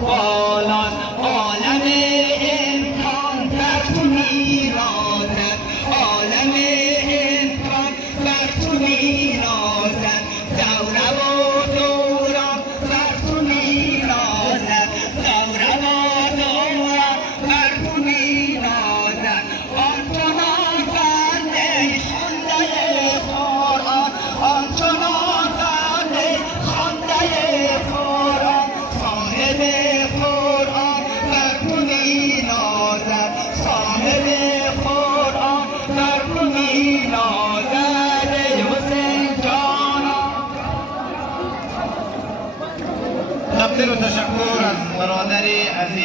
بالان عالم امکان در تو میرازد، عالم امکان در تو میرازد، دوره و دوران بر تو میرازد، دوره و دوران بر تو میرازد. آنچنان بنده خنده قرآن، آنچنان بنده خنده قرآن، صاحب قرآن بر تو مینازد، صاحب قرآن بر تو مینازد. ای حسین جانا. تقدیر و تشکر از برادر عزیز.